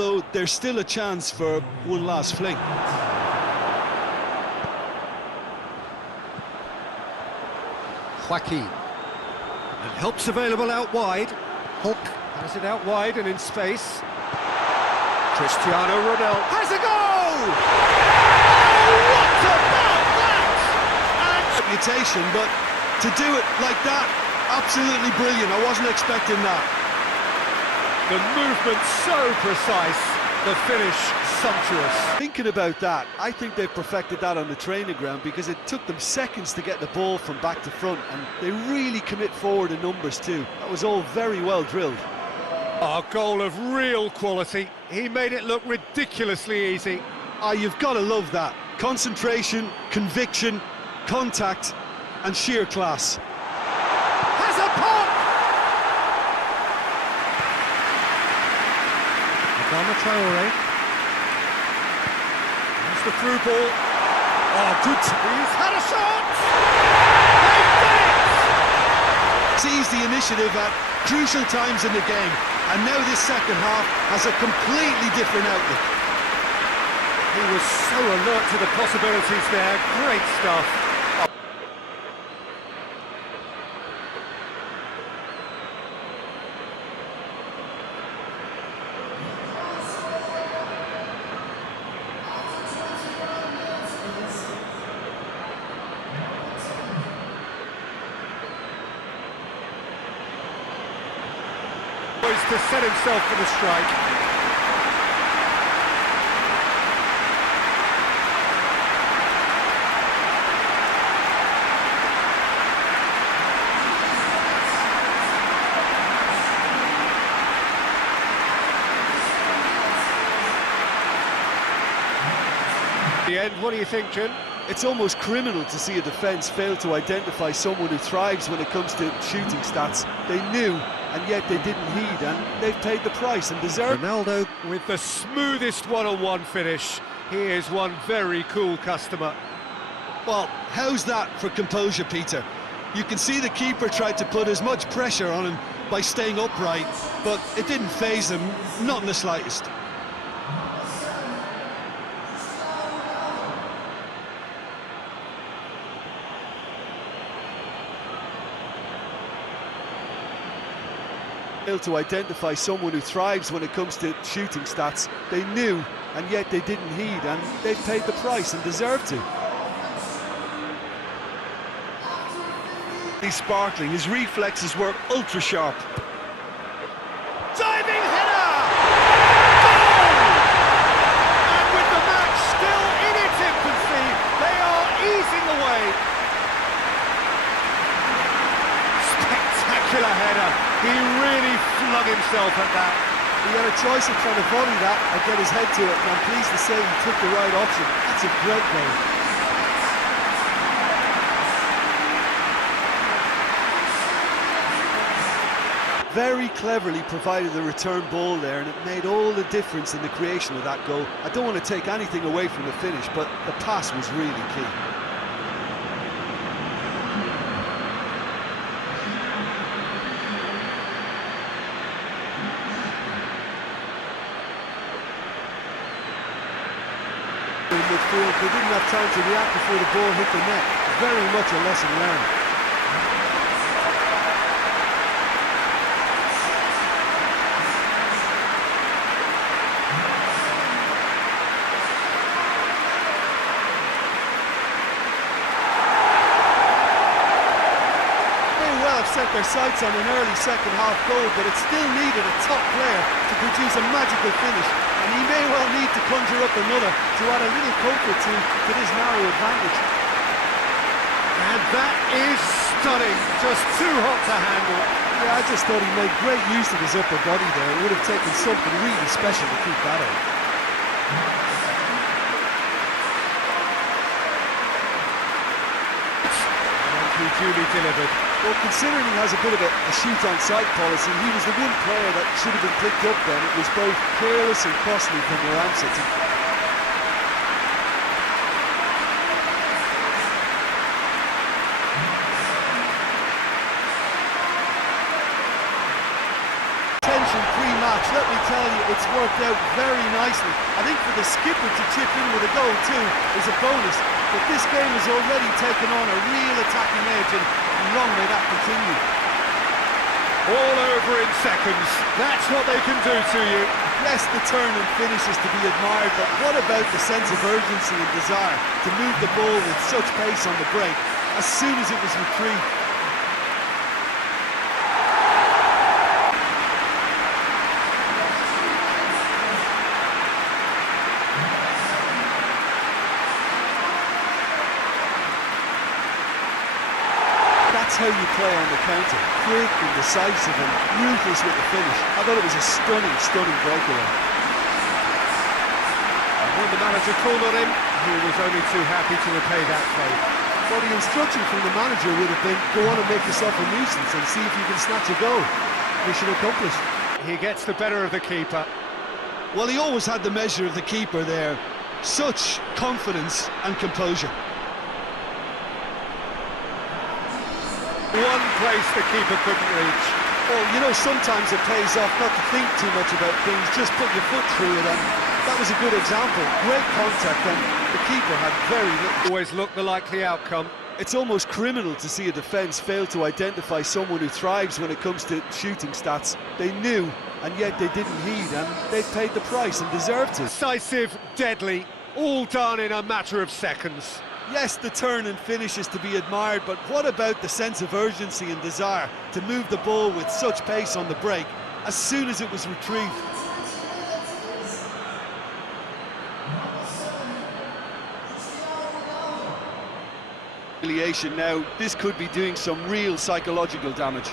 although there's still a chance for one last fling. Joaquin. And help's available out wide. Hulk has it out wide and in space. Cristiano Ronaldo has a goal! Oh, what about that? And Reputation, but to do it like that, absolutely brilliant. I wasn't expecting that. the movement so precise, the finish sumptuous. Thinking about that, I think they've perfected that on the training ground, because it took them seconds to get the ball from back to front, and they really commit forward in numbers too. That was all very well drilled. A goal of real quality. He made it look ridiculously easy. You've got to love that. Concentration, conviction, contact, and sheer class. Has a pop! Adama Traore. There's the through ball. Oh, good. He's had a shot! They've done it! Seized the initiative at crucial times in the game, and now this second half has a completely different outlook. He was so alert to the possibilities there. Great stuff. To set himself for the strike. The end, what do you think, Jim? It's almost criminal to see a defence fail to identify someone who thrives when it comes to shooting stats. They knew, and yet they didn't heed, and they've paid the price and deserved. Ronaldo with the smoothest one-on-one finish. He is one very cool customer. Well, how's that for composure, Peter? You can see the keeper tried to put as much pressure on him by staying upright, but it didn't faze him, not in the slightest. To identify someone who thrives when it comes to shooting stats. They knew, and yet they didn't heed, and they've paid the price and deserve to. He's sparkling, his reflexes were ultra sharp. Diving header! Goal! And with the match still in its infancy, they are easing away. Spectacular header. He really flung himself at that. He had a choice of trying to volley that or get his head to it, and I'm pleased to say he took the right option. That's a great goal. Very cleverly provided the return ball there, and it made all the difference in the creation of that goal. I don't want to take anything away from the finish, but the pass was really key. Midfield, they didn't have time to react before the ball hit the net. Very much a lesson learned. They well have set their sights on an early second half goal, but it still needed a top player to produce a magical finish. And he may well need to conjure up another to add a little comfort to this narrow advantage. And that is stunning, just too hot to handle. Yeah, I just thought he made great use of his upper body there. It would have taken something really special to keep that out. And he duly delivered. Well, considering he has a bit of a shoot-on-sight policy, he was the one player that should have been picked up then. It was both careless and costly from where I'm sitting. Tension pre-match. Let me tell you, it's worked out very nicely. I think for the skipper to chip in with a goal too is a bonus, but this game has already taken on a real attacking edge, and long may that continue. All over in seconds. That's what they can do to you. Yes, the turn and finish is to be admired, but what about the sense of urgency and desire to move the ball with such pace on the break as soon as it was retrieved? That's how you play on the counter. Quick and decisive and ruthless with the finish. I thought it was a stunning, stunning breakaway. And when the manager called on him, he was only too happy to repay that favour. Well, the instruction from the manager would have been, go on and make yourself a nuisance and see if you can snatch a goal. Mission accomplished. He gets the better of the keeper. Well, he always had the measure of the keeper there. Such confidence and composure. One place the keeper couldn't reach. Well, you know, sometimes it pays off not to think too much about things, just put your foot through it, and that was a good example. Great contact, and the keeper had very little. Always looked the likely outcome. It's almost criminal to see a defence fail to identify someone who thrives when it comes to shooting stats. They knew, and yet they didn't heed, and they paid the price and deserved to. Decisive, deadly, all done in a matter of seconds. Yes, the turn and finish is to be admired, but what about the sense of urgency and desire to move the ball with such pace on the break as soon as it was retrieved? Humiliation now, this could be doing some real psychological damage.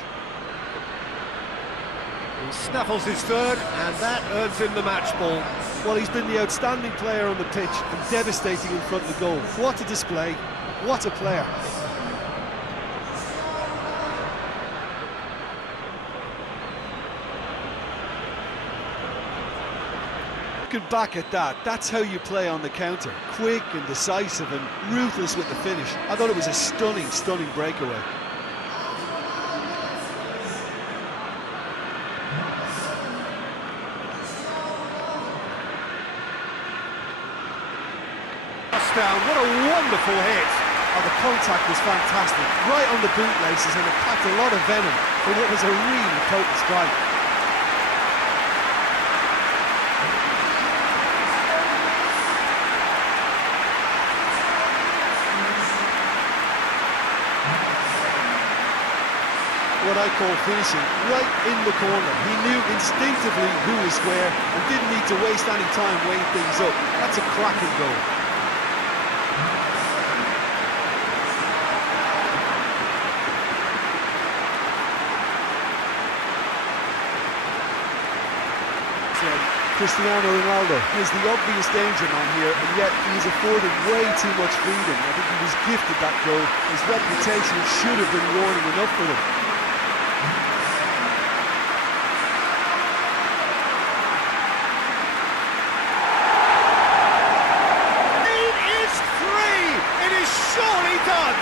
He snaffles his third, and that earns him the match ball. Well, he's been the outstanding player on the pitch and devastating in front of the goal. What a display, what a player. Looking back at that, that's how you play on the counter. Quick and decisive and ruthless with the finish. I thought it was a stunning, stunning breakaway. Down. What a wonderful hit. Oh, the contact was fantastic, right on the bootlaces, and it packed a lot of venom for what was a really potent strike. What I call finishing, right in the corner. He knew instinctively who was where and didn't need to waste any time weighing things up. That's a cracking goal. Cristiano Ronaldo is the obvious danger man here, and yet he's afforded way too much freedom. I think he was gifted that goal. His reputation should have been warning enough for him. It is free! It is surely done!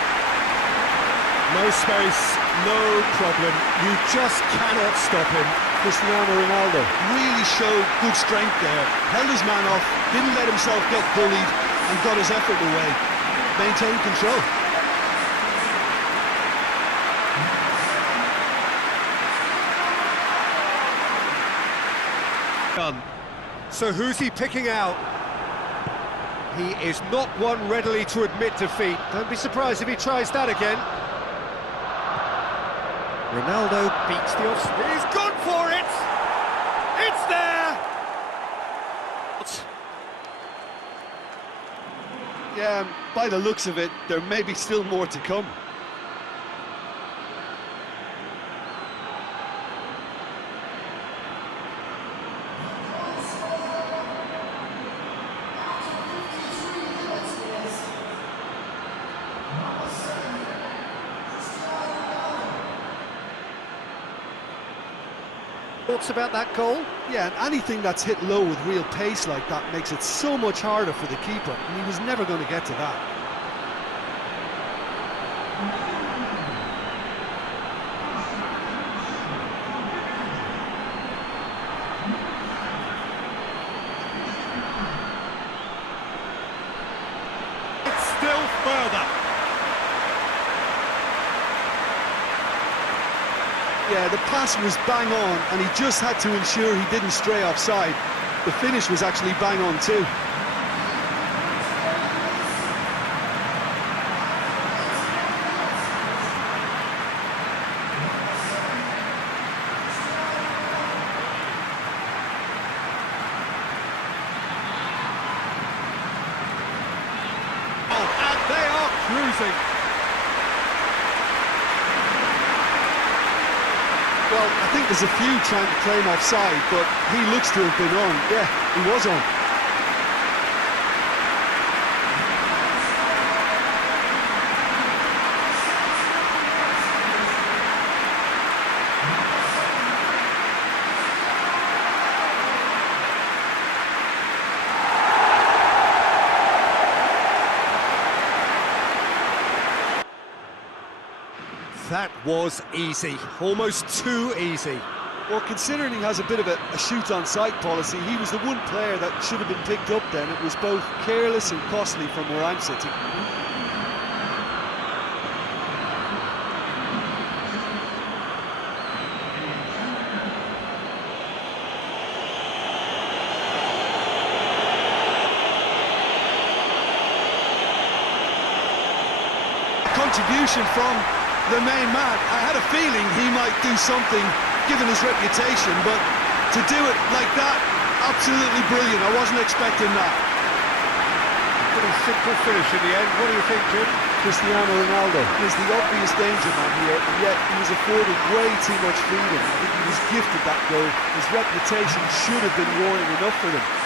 No space, no problem. You just cannot stop him. Cristiano Ronaldo really showed good strength there, held his man off, didn't let himself get bullied, and got his effort away. Maintained control. Done. So who's he picking out? He is not one readily to admit defeat. Don't be surprised if he tries that again. Ronaldo beats the offside. He's gone for it! It's there! Yeah, by the looks of it, there may be still more to come. Thoughts about that goal? Yeah, and anything that's hit low with real pace like that makes it so much harder for the keeper, and he was never going to get to that. the pass was bang on, and he just had to ensure he didn't stray offside. The finish was actually bang on too. And they are cruising. Well, I think there's a few trying to claim offside, but he looks to have been on. Yeah, he was on. That was easy, almost too easy. Well, considering he has a bit of a shoot-on-sight policy, he was the one player that should have been picked up then. It was both careless and costly from where I'm sitting. Contribution from the main man. I had a feeling he might do something given his reputation, but to do it like that, absolutely brilliant. I wasn't expecting that. Pretty simple finish in the end. What do you think, Jim? Cristiano Ronaldo is the obvious danger man here, and yet he was afforded way too much freedom. I think he was gifted that goal. His reputation should have been warning enough for them.